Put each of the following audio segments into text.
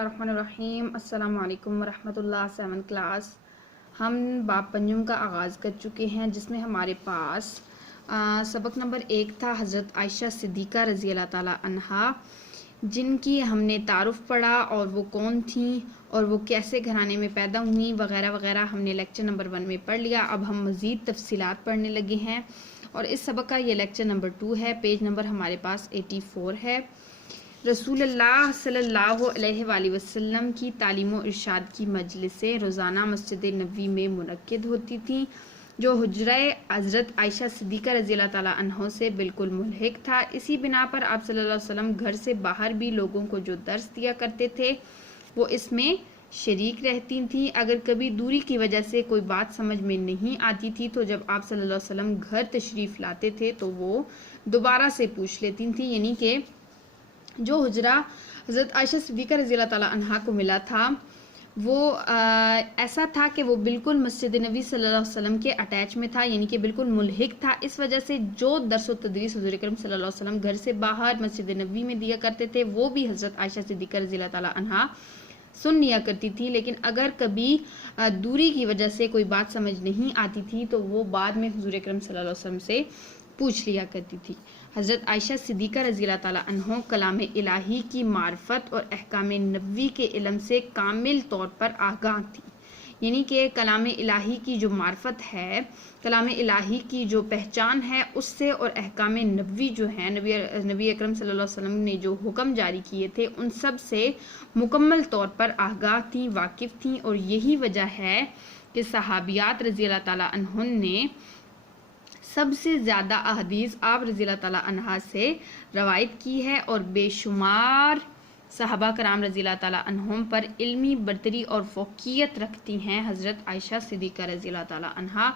बिस्मिल्लाहिर्रहमानिर्रहीम। अस्सलाम वालेकुम वरहमतुल्लाह। 7th क्लास हम बाब पंजुम का आगाज़ कर चुके हैं, जिसमें हमारे पास सबक नंबर 1 था हज़रत आयशा सिद्दीक़ा रज़ी अल्लाह ताला अन्हा, जिनकी हमने तारुफ़ पढ़ा और वो कौन थी और वो कैसे घराने में पैदा हुई वगैरह वगैरह हमने लेक्चर नंबर 1 में पढ़ लिया। अब हम मज़ीद तफसीलात पढ़ने लगे हैं और इस सबक का ये लेक्चर नंबर 2 है। पेज नंबर हमारे पास 84 है। रसूलुल्लाह सल्लल्लाहु अलैहि वसल्लम की तालीम व इरशाद की मजलिसें रोज़ाना मस्जिद नबवी में मुनक्किद होती थीं, जो हुज्रा हज़रत आयशा सिद्दीक़ा रज़ी अल्लाह ताला अन्हा से बिल्कुल मुल्हिक था। इसी बिना पर आप सल्लल्लाहु अलैहि वसल्लम घर से बाहर भी लोगों को जो दर्स दिया करते थे वो इसमें शरीक रहती थीं। अगर कभी दूरी की वजह से कोई बात समझ में नहीं आती थी तो जब आप सल्लल्लाहु अलैहि वसल्लम घर तशरीफ़ लाते थे तो वो दोबारा से पूछ लेती थीं। यानी कि जो हुजरा हज़रत आयशा सिद्दीक़ा रज़ी अल्लाह ताला अन्हा को मिला था वो ऐसा था कि वो बिल्कुल मस्जिद नबी सल्लल्लाहु अलैहि वसल्लम के अटैच में था, यानी कि बिल्कुल मुल्हिक था। इस वजह से जो दर्स व तदरीस हुज़ूर अकरम सल्लल्लाहु अलैहि वसल्लम घर से बाहर मस्जिद नबी में दिया करते थे वो भी हज़रत आयशा सिद्दीक़ा रज़ी अल्लाह ताला अन्हा सुन लिया करती थी। लेकिन अगर कभी दूरी की वजह से कोई बात समझ नहीं आती थी तो वो बाद में हुज़ूर अकरम सल्लल्लाहु अलैहि वसल्लम से पूछ लिया करती थी। हज़रत आयशा सिद्दीक़ा रज़ी अल्लाह ताला अन्हा कलाम इलाही की मार्फत और अहकाम नबवी के इल्म से कामिल तौर पर आगाह थी। यानी कि कलाम इलाही की जो मार्फत है, कलाम इलाही की जो पहचान है उससे, और अहकाम नबवी जो है नबी अकरम सल्लल्लाहु अलैहि वसल्लम ने जो हुक्म जारी किए थे उन सब से मुकम्मल तौर पर आगाह थी, वाकिफ़ थी। और यही वजह है कि सहाबियात रज़ी अल्लाह ताला अन्हुन ने सबसे ज़्यादा अहदीस आप रज़ी अल्लाह ताला अन्हा से रवायत की है और बेशुमार सहाबा कराम रज़ी अल्लाह ताला अन्हुम पर इल्मी बरतरी और फ़ौक़ियत रखती हैं हज़रत आयशा सिद्दीक़ा रज़ी अल्लाह ताला अन्हा।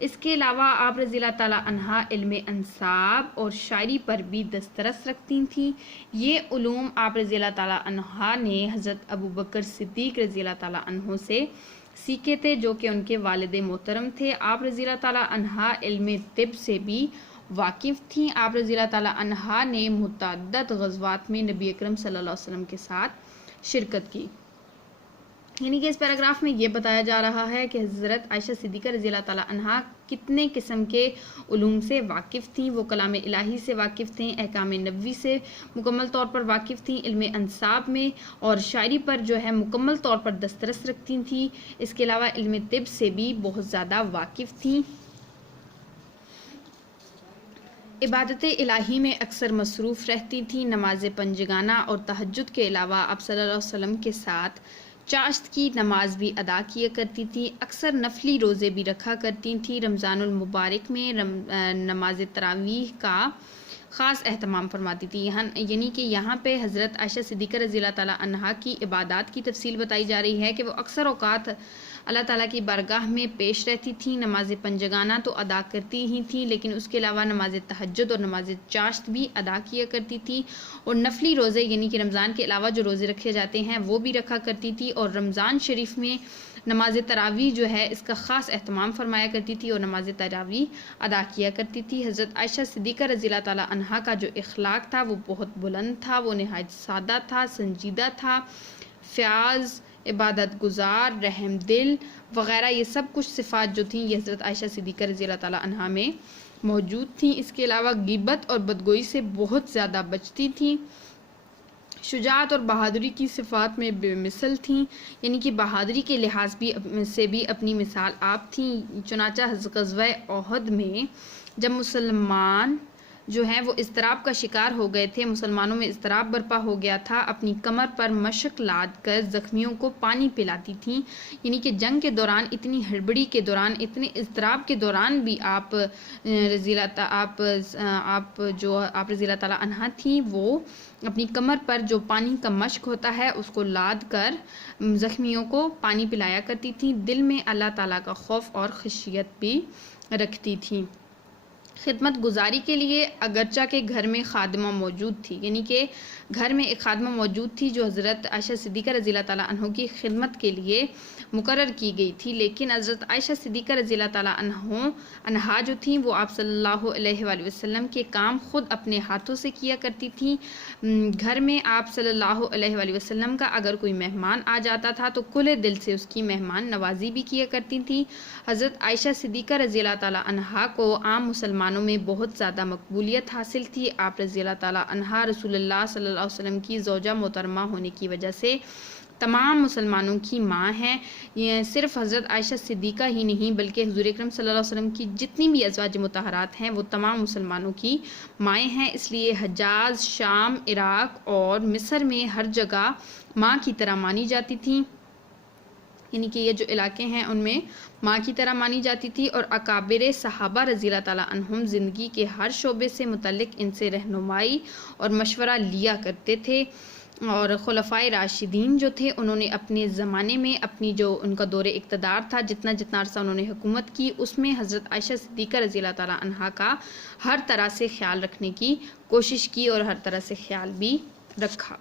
इसके अलावा आप रज़ी अल्लाह ताला अन्हा इल्म अंसाब और शायरी पर भी दस्तरस रखती थीं। ये उलूम आप रज़ी अल्लाह ताला अन्हा ने हज़रत अबू बकर सिद्दीक़ रज़ी अल्लाह ताला अन्हु से सीखे थे, जो कि उनके वालिद मोहतरम थे। आप रज़ी अल्लाह ताला अन्हा इल्म तिब से भी वाकिफ़ थीं। आप रज़ी अल्लाह ताला अन्हा ने मुतअद्दिद ग़ज़वात में नबी अकरम सल्लल्लाहु अलैहि वसल्लम के साथ शिरकत की। यानी कि इस पैराग्राफ में ये बताया जा रहा है कि हज़रत आयशा सिद्दीक़ा रज़ी अल्लाह ताला अन्हा कितने किस्म के उलूम से वाकिफ़ थीं। वो कलाम इलाही से वाकिफ़ थीं, अहकाम नबवी से मुकम्मल तौर पर वाकिफ़ थीं, इल्म अंसाब में और शायरी पर जो है मुकम्मल तौर पर दस्तरस रखती थीं। इसके अलावा इल्म तिब से भी बहुत ज़्यादा वाकिफ़ थीं। इबादत इलाही में अक्सर मसरूफ़ रहती थीं। नमाज पंजगाना और तहज्जुद के अलावा आप सल्लल्लाहु अलैहि वसल्लम के साथ चाश्त की नमाज भी अदा किया करती थी। अक्सर नफली रोज़े भी रखा करती थी। रमज़ानुल मुबारक में नमाज तरावीह का ख़ास एहतमाम फरमाती थी। यानी कि यहाँ पे हज़रत आयशा सिद्दीक़ा रज़ी अल्लाह ताला अन्हा की इबादत की तफसील बताई जा रही है कि वो अक्सर औक़ात अल्लाह ताला की बारगाह में पेश रहती थी। नमाज पंजगाना तो अदा करती ही थी, लेकिन उसके अलावा नमाज तहज्जुद और नमाज चाश्त भी अदा किया करती थी। और नफली रोज़े यानी कि रमज़ान के अलावा जो रोज़े रखे जाते हैं वो भी रखा करती थी। और रमज़ान शरीफ में नमाज तरावी जो है इसका ख़ास एहतमाम फरमाया करती थी और नमाज तरावी अदा किया करती थी। हज़रत आयशा सिद्दीक़ा रज़ी अल्लाह ताला अन्हा का जो इखलाक था वो बहुत बुलंद था, वो नहायत सादा था, संजीदा था, फ़याज़, इबादत गुज़ार, रहम दिल वग़ैरह ये सब कुछ सिफ़ात जो थी ये हज़रत आयशा सिद्दीक़ा रज़ी अल्लाह ताला अन्हा में मौजूद थी। इसके अलावा ग़ीबत और बदगोई से बहुत ज़्यादा बचती थी। शुजाअत और बहादुरी की सिफ़ात में बेमिसल थीं, यानी कि बहादुरी के लिहाज से भी अपनी मिसाल आप थीं। चुनाचा ग़ज़वा ओहद में जब मुसलमान जो हैं वो इज़्तिराब का शिकार हो गए थे, मुसलमानों में इज़्तिराब बर्पा हो गया था, अपनी कमर पर मशक लाद कर ज़ख्मियों को पानी पिलाती थीं। यानी कि जंग के दौरान, इतनी हड़बड़ी के दौरान, इतने इज़्तिराब के दौरान भी आप रज़ी अल्लाह ताला अन्हा थी, वो अपनी कमर पर जो पानी का मशक होता है उसको लाद कर ज़ख्मियों को पानी पिलाया करती थी। दिल में अल्लाह ताला का खौफ और खशियत भी रखती थी। خدمت گزاری کے لیے اگرچہ کہ گھر میں خادمہ موجود تھی، یعنی کہ گھر میں ایک خادمہ موجود تھی جو حضرت عائشہ صدیقہ رضی اللہ تعالیٰ عنہ کی خدمت کے لیے مقرر کی گئی تھی، لیکن حضرت عائشہ صدیقہ رضی اللہ تعالیٰ عنہا جو تھیں وہ آپ صلی اللہ علیہ وآلہ وسلم کے کام خود اپنے ہاتھوں سے کیا کرتی تھیں۔ گھر میں آپ صلی اللہ علیہ وآلہ وسلم کا اگر کوئی مہمان آ جاتا تھا تو کھلے دل سے اس کی مہمان نوازی بھی کیا کرتی تھیں۔ حضرت عائشہ صدیقہ رضی اللہ تعالیٰ عنہا کو عام مسلمانوں میں بہت زیادہ مقبولیت حاصل تھی۔ آپ رضی اللہ تعالیٰ عنہا رسول اللہ صلی اللہ علیہ وسلم کی زوجہ محترمہ ہونے کی وجہ سے تمام مسلمانوں کی ماں ہیں۔ یہ صرف حضرت عائشہ صدیقہ ہی نہیں بلکہ حضور اکرم صلی اللہ علیہ وسلم کی جتنی بھی ازواج مطہرات ہیں وہ تمام مسلمانوں کی مائیں ہیں، اس لیے حجاز، شام، عراق اور مصر میں ہر جگہ ماں کی طرح مانی جاتی تھیں، یعنی کہ یہ جو علاقے ہیں ان میں ماں کی طرح مانی جاتی تھی، اور اکابر صحابہ رضی اللہ تعالیٰ عنہم زندگی کے ہر شعبے سے متعلق ان سے رہنمائی اور مشورہ لیا کرتے تھے، اور خلفائے راشدین جو تھے انہوں نے اپنے زمانے میں اپنی جو ان کا دور اقتدار تھا، جتنا عرصہ انہوں نے حکومت کی، اس میں حضرت عائشہ صدیقہ رضی اللہ تعالیٰ عنہا کا ہر طرح سے خیال رکھنے کی کوشش کی اور ہر طرح سے خیال بھی رکھا۔